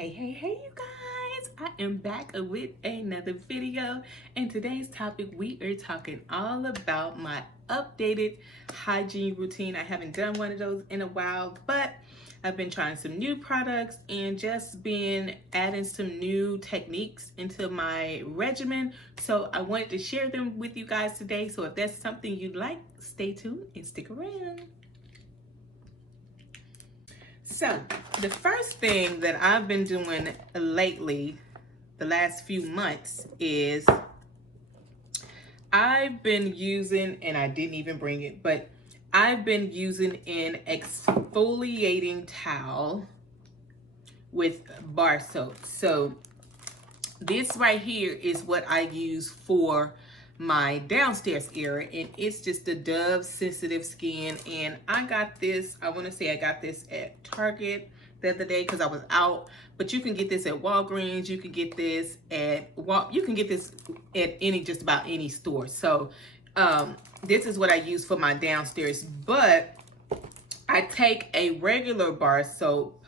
Hey, you guys, I am back with another video, and today's topic, we are talking all about my updated hygiene routine. I haven't done one of those in a while, but I've been trying some new products and just been adding some new techniques into my regimen. So I wanted to share them with you guys today. So if that's something you'd like, stay tuned and stick around. So the first thing that I've been doing lately, the last few months, is I've been using, and I didn't even bring it, but I've been using an exfoliating towel with bar soap. So this right here is what I use for my downstairs area, and it's just the Dove Sensitive Skin. And I got this, I want to say I got this at Target the other day because I was out, but you can get this at Walgreens, you can get this at just about any store. So this is what I use for my downstairs, but I take a regular bar soap,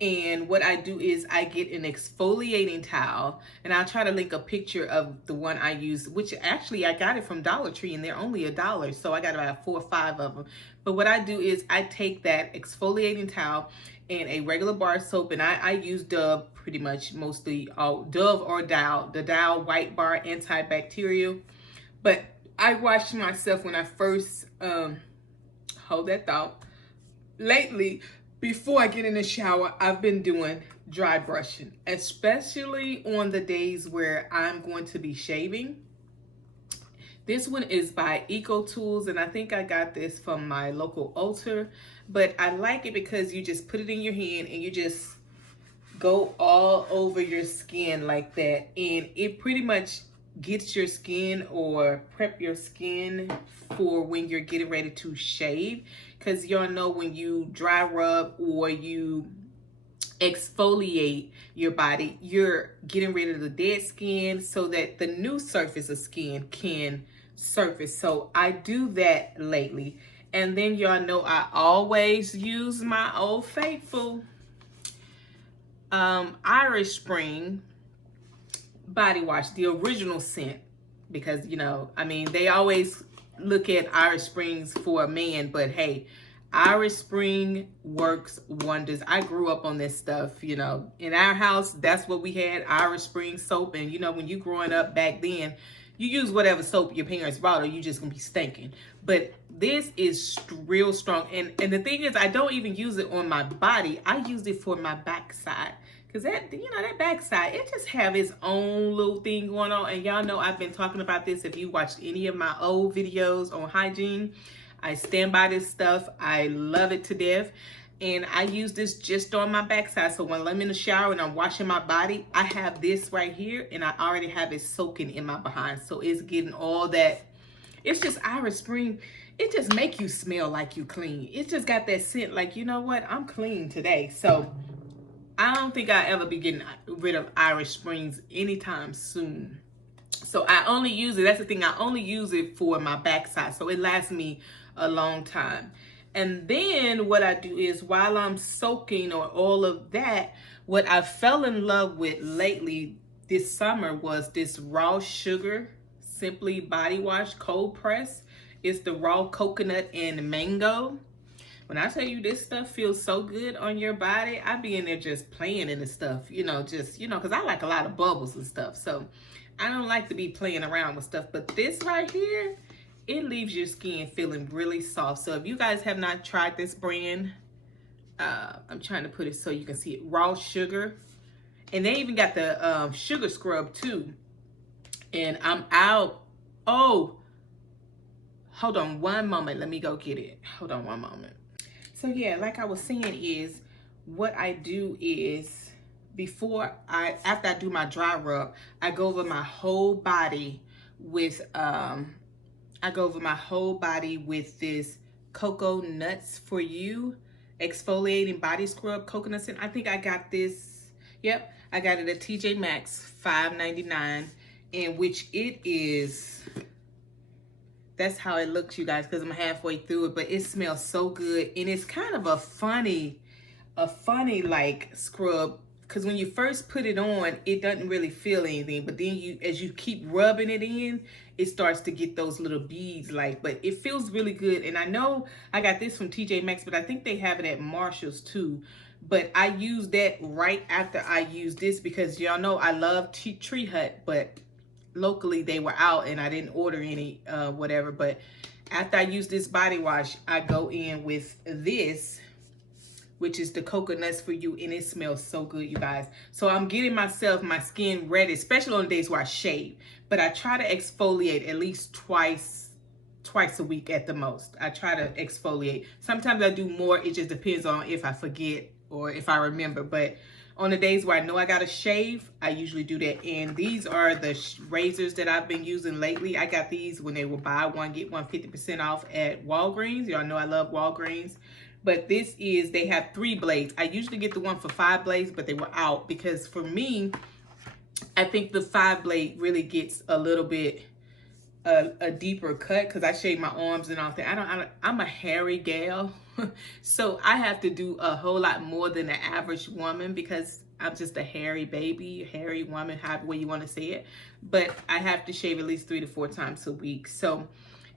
and what I do is I get an exfoliating towel, and I'll try to link a picture of the one I use, which actually I got it from Dollar Tree, and they're only $1. So I got about 4 or 5 of them. But what I do is I take that exfoliating towel and a regular bar soap, and I use Dove pretty much mostly, Dove or Dow, the Dow White Bar Antibacterial. But I wash myself when I first, hold that thought, lately, before I get in the shower, I've been doing dry brushing, especially on the days where I'm going to be shaving. This one is by Eco Tools, and I think I got this from my local Ulta, but I like it because you just put it in your hand and you just go all over your skin like that, and it pretty much gets your skin or prep your skin for when you're getting ready to shave. Because y'all know when you dry rub or you exfoliate your body, you're getting rid of the dead skin so that the new surface of skin can surface. So I do that lately. And then y'all know I always use my old faithful Irish Spring body wash, the original scent, because they always look at Irish Springs for a man, but hey, Irish Spring works wonders. I grew up on this stuff, in our house. That's what we had, Irish Spring soap. And when you growing up back then, you use whatever soap your parents bought, or you just gonna be stinking. But this is real strong, and the thing is, I don't even use it on my body. I use it for my backside. Because that backside, it just have its own little thing going on. And y'all know I've been talking about this. If you watched any of my old videos on hygiene, I stand by this stuff. I love it to death. And I use this just on my backside. So when I'm in the shower and I'm washing my body, I have this right here, and I already have it soaking in my behind. So it's getting all that. It's just Irish Spring. It just make you smell like you clean. It's just got that scent like, you know what? I'm clean today. So I don't think I'll ever be getting rid of Irish Springs anytime soon. So I only use it, that's the thing, I only use it for my backside. So it lasts me a long time. And then what I do is, while I'm soaking or all of that, what I fell in love with lately this summer was this raw sugar Simply body wash cold press. It's the raw coconut and mango. When I tell you this stuff feels so good on your body, I be in there just playing in the stuff, because I like a lot of bubbles and stuff. So I don't like to be playing around with stuff. But this right here, it leaves your skin feeling really soft. So if you guys have not tried this brand, I'm trying to put it so you can see it. Raw sugar. And they even got the sugar scrub too. And I'm out. Oh, hold on one moment. Let me go get it. Hold on one moment. So yeah, like I was saying, is what I do is after I do my dry rub, I go over my whole body with this Cocoa Nuts For You exfoliating body scrub coconut scent. I think I got this. Yep, I got it at TJ Maxx, $5.99, in which it is. That's how it looks, you guys, because I'm halfway through it, but it smells so good. And it's kind of a funny a funny like scrub, because when you first put it on, it doesn't really feel anything, but then you, as you keep rubbing it in, it starts to get those little beads like, but it feels really good. And I know I got this from TJ Maxx, but I think they have it at Marshall's too. But I use that right after I use this, because y'all know I love Tree Hut, but locally they were out and I didn't order any whatever. But after I use this body wash, I go in with this, which is the Coconuts For You, and it smells so good, you guys. So I'm getting my skin ready, especially on the days where I shave. But I try to exfoliate at least twice a week at the most. I try to exfoliate. Sometimes I do more. It just depends on if I forget or if I remember. But on the days where I know I gotta shave, I usually do that. And these are the razors that I've been using lately. I got these when they were buy one, get one 50% off at Walgreens. Y'all know I love Walgreens. But this is, they have 3 blades. I usually get the one for 5 blades, but they were out because for me, I think the 5 blade really gets a little bit a deeper cut, because I shave my arms and all that. I'm a hairy gal. So I have to do a whole lot more than the average woman, because I'm just a hairy baby, hairy woman, however way you want to say it. But I have to shave at least 3 to 4 times a week. So,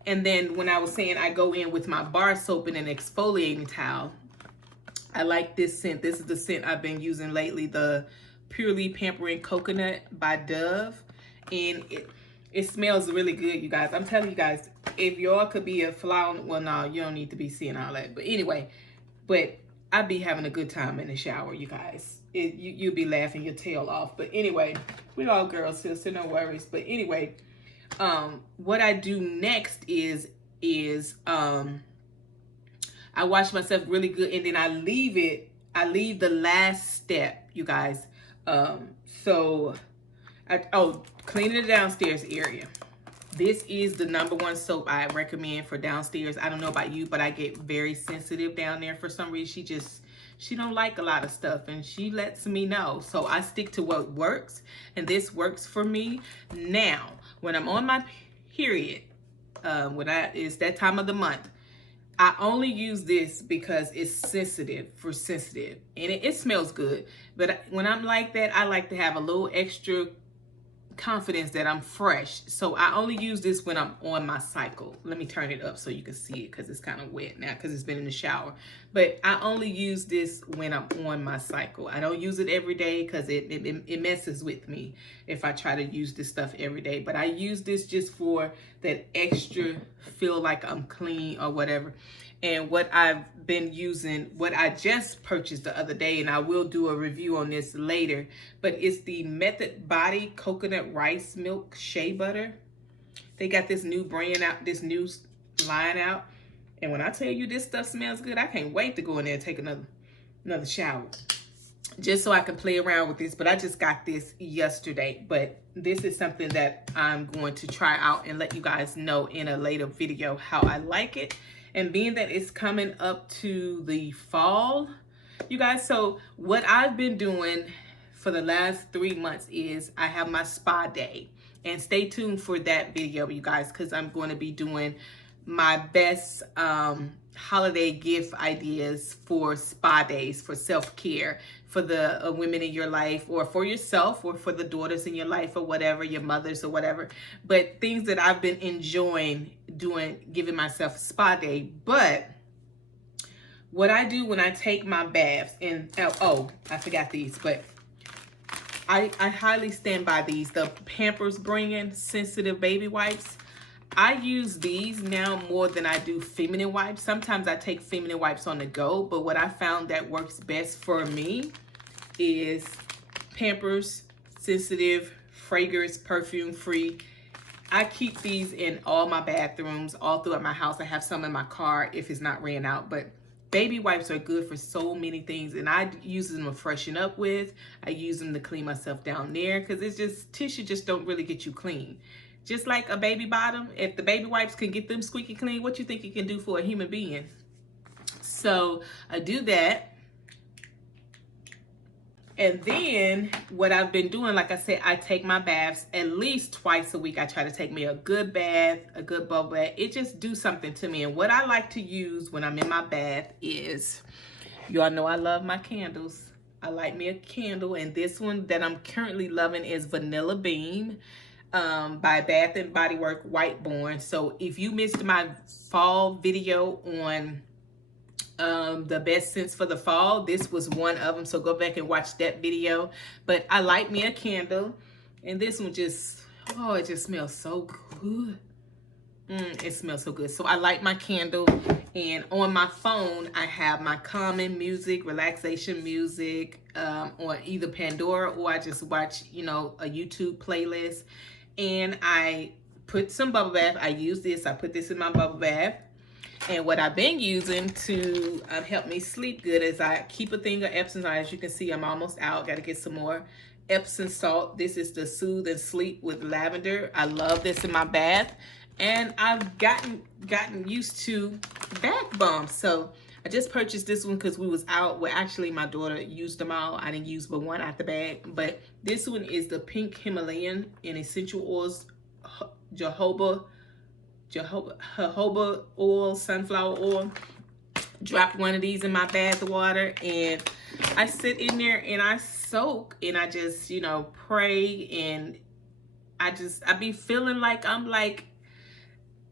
and then when I was saying I go in with my bar soap and an exfoliating towel, I like this scent. This is the scent I've been using lately, the Purely Pampering Coconut by Dove. And it smells really good, you guys. I'm telling you guys, if y'all could be a fly on, well, no, you don't need to be seeing all that. But anyway, but I'd be having a good time in the shower, you guys. You'll be laughing your tail off. But anyway, we're all girls here, so no worries. But anyway, what I do next is I wash myself really good, and then I leave the last step, you guys. Cleaning the downstairs area. This is the #1 soap I recommend for downstairs. I don't know about you, but I get very sensitive down there for some reason. She don't like a lot of stuff, and she lets me know. So I stick to what works, and this works for me. Now, when I'm on my period, it's that time of the month, I only use this because it's sensitive, and it smells good. But when I'm like that, I like to have a little extra confidence that I'm fresh. So I only use this when I'm on my cycle. Let me turn it up so you can see it, because it's kind of wet now because it's been in the shower. But I only use this when I'm on my cycle. I don't use it every day because it messes with me if I try to use this stuff every day. But I use this just for that extra feel like I'm clean or whatever. And what I've been using, what I just purchased the other day, and I will do a review on this later, but it's the Method Body Coconut Rice Milk Shea Butter. They got this new brand out, this new line out. And when I tell you this stuff smells good, I can't wait to go in there and take another shower, just so I can play around with this. But I just got this yesterday. But this is something that I'm going to try out and let you guys know in a later video how I like it. And being that it's coming up to the fall, you guys, so what I've been doing for the last 3 months is I have my spa day. And stay tuned for that video, you guys, because I'm going to be doing my best holiday gift ideas for spa days, for self-care, for the women in your life, or for yourself, or for the daughters in your life, or whatever, your mothers or whatever. But things that I've been enjoying doing, giving myself a spa day. But what I do when I take my baths, and oh, I forgot these, but I highly stand by these, the Pampers brand sensitive baby wipes. I use these now more than I do feminine wipes. Sometimes I take feminine wipes on the go, but what I found that works best for me is Pampers sensitive, fragrance, perfume free. I keep these in all my bathrooms, all throughout my house. I have some in my car if it's not ran out, but baby wipes are good for so many things, and I use them to freshen up with. I use them to clean myself down there, because it's just, tissue just don't really get you clean. Just like a baby bottom, if the baby wipes can get them squeaky clean, what you think it can do for a human being? So I do that. And then what I've been doing, like I said, I take my baths at least twice a week. I try to take me a good bath, a good bubble bath. It just do something to me. And what I like to use when I'm in my bath is You all know I love my candles. I like me a candle, and this one that I'm currently loving is Vanilla Bean by Bath and Body Works White Born. So if you missed my fall video on the best scents for the fall, this was one of them, so go back and watch that video. But I like me a candle, and this one just, oh, it just smells so good. It smells so good. So I light my candle, and on my phone I have my calming music, relaxation music, on either Pandora, or I just watch, you know, a YouTube playlist. And I put some bubble bath. I use this. I put this in my bubble bath. And what I've been using to help me sleep good is I keep a thing of Epsom salt. As you can see, I'm almost out. Got to get some more Epsom salt. This is the Soothe and Sleep with Lavender. I love this in my bath. And I've gotten used to bath bombs. So I just purchased this one because we was out. Well, actually, my daughter used them all. I didn't use but one out the bag. But this one is the Pink Himalayan in Essential Oils jojoba oil, sunflower oil. Dropped one of these in my bath water, and I sit in there and I soak, and I just, you know, pray, and I be feeling like I'm like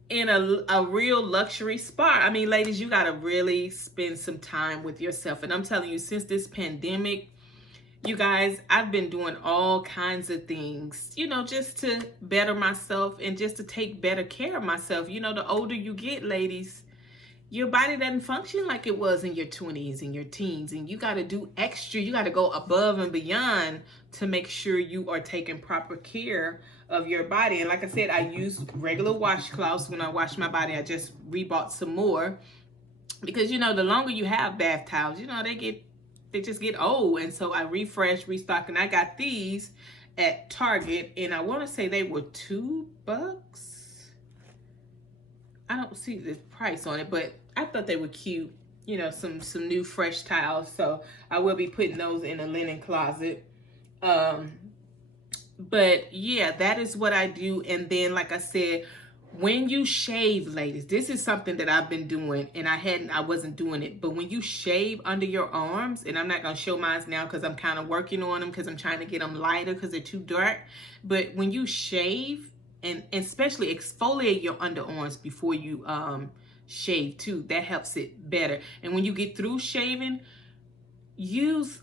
in a real luxury spa. I mean, ladies, you got to really spend some time with yourself. And I'm telling you, since this pandemic, you guys, I've been doing all kinds of things, you know, just to better myself and just to take better care of myself. You know, the older you get, ladies, your body doesn't function like it was in your 20s and your teens. And you got to do extra. You got to go above and beyond to make sure you are taking proper care of your body. And like I said, I use regular washcloths when I wash my body. I just rebought some more because, you know, the longer you have bath towels, you know, they just get old. And so I refresh, restock, and I got these at Target, and I want to say they were $2. I don't see the price on it, but I thought they were cute. You know, some new fresh towels. So I will be putting those in the linen closet. But yeah, that is what I do. And then, like I said, when you shave, ladies, this is something that I've been doing, and I wasn't doing it. But when you shave under your arms, and I'm not going to show mine now because I'm kind of working on them because I'm trying to get them lighter because they're too dark. But when you shave, and especially exfoliate your underarms before you shave too, that helps it better. And when you get through shaving, use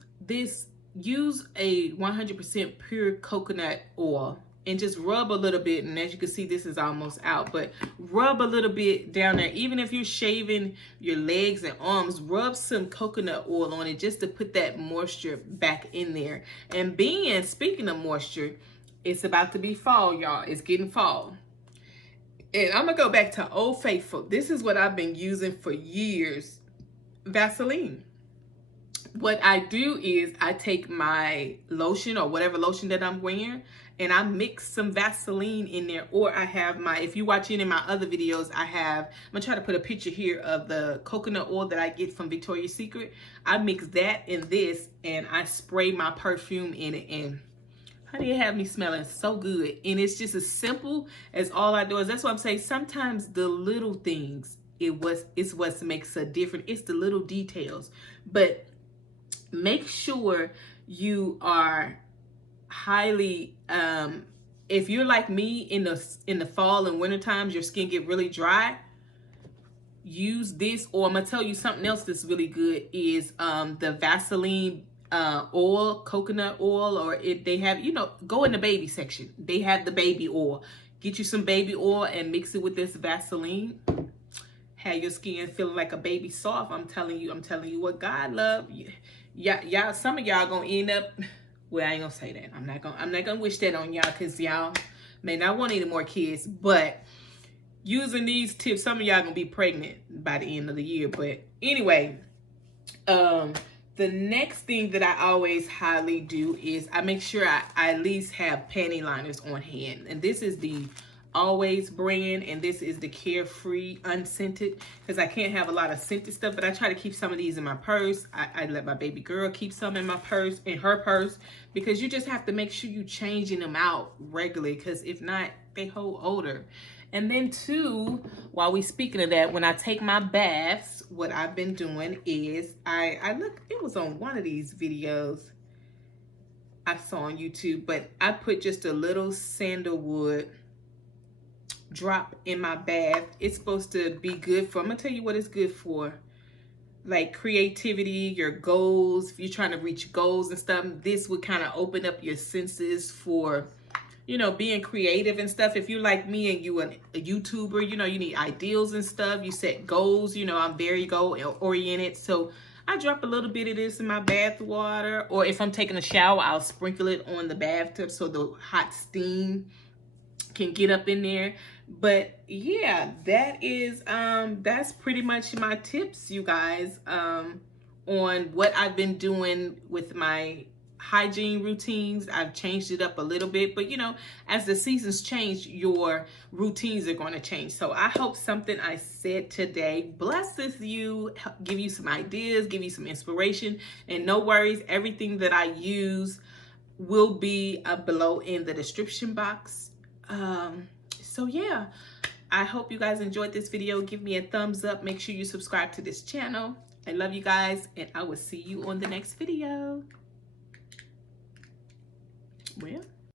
a 100% pure coconut oil and just rub a little bit. And as you can see, this is almost out, but rub a little bit down there. Even if you're shaving your legs and arms, rub some coconut oil on it just to put that moisture back in there. And speaking of moisture, it's about to be fall, y'all. It's getting fall. And I'm gonna go back to Old Faithful. This is what I've been using for years, Vaseline. What I do is I take my lotion or whatever lotion that I'm wearing, and I mix some Vaseline in there. Or I have if you watch any of my other videos, I'm gonna try to put a picture here of the coconut oil that I get from Victoria's Secret. I mix that in this, and I spray my perfume in it, and honey, it have me smelling so good. And it's just as simple as all I do is, that's what I'm saying, sometimes the little things, it's what makes a difference. It's the little details. But make sure you are highly, if you're like me in the fall and winter times, your skin get really dry, use this. Or I'm gonna tell you something else that's really good is the Vaseline oil, coconut oil, or they have, you know, go in the baby section. They have the baby oil. Get you some baby oil and mix it with this Vaseline. Have your skin feeling like a baby soft. I'm telling you what God love. Y'all, some of y'all gonna end up, well, I ain't gonna say that. I'm not gonna wish that on y'all, because y'all may not want any more kids. But using these tips, some of y'all gonna be pregnant by the end of the year. But anyway, the next thing that I always highly do is I make sure I at least have panty liners on hand. And this is the Always brand, and this is the Carefree Unscented, because I can't have a lot of scented stuff, but I try to keep some of these in my purse. I let my baby girl keep some in her purse, because you just have to make sure you changing them out regularly, because if not, they hold odor. And then too, while we speaking of that, when I take my baths, what I've been doing is I look, it was on one of these videos I saw on YouTube, but I put just a little sandalwood drop in my bath. It's supposed to be good for, I'm gonna tell you what it's good for. Like creativity, your goals, if you're trying to reach goals and stuff, this would kind of open up your senses for, you know, being creative and stuff. If you're like me and you a YouTuber, you know, you need ideals and stuff, you set goals, you know, I'm very goal oriented. So I drop a little bit of this in my bath water, or if I'm taking a shower, I'll sprinkle it on the bathtub so the hot steam can get up in there. But yeah, that is that's pretty much my tips, you guys, on what I've been doing with my hygiene routines. I've changed it up a little bit, but you know, as the seasons change, your routines are going to change. So I hope something I said today blesses you, give you some ideas, give you some inspiration. And no worries, everything that I use will be below in the description box. So yeah, I hope you guys enjoyed this video. Give me a thumbs up. Make sure you subscribe to this channel. I love you guys, and I will see you on the next video. Well.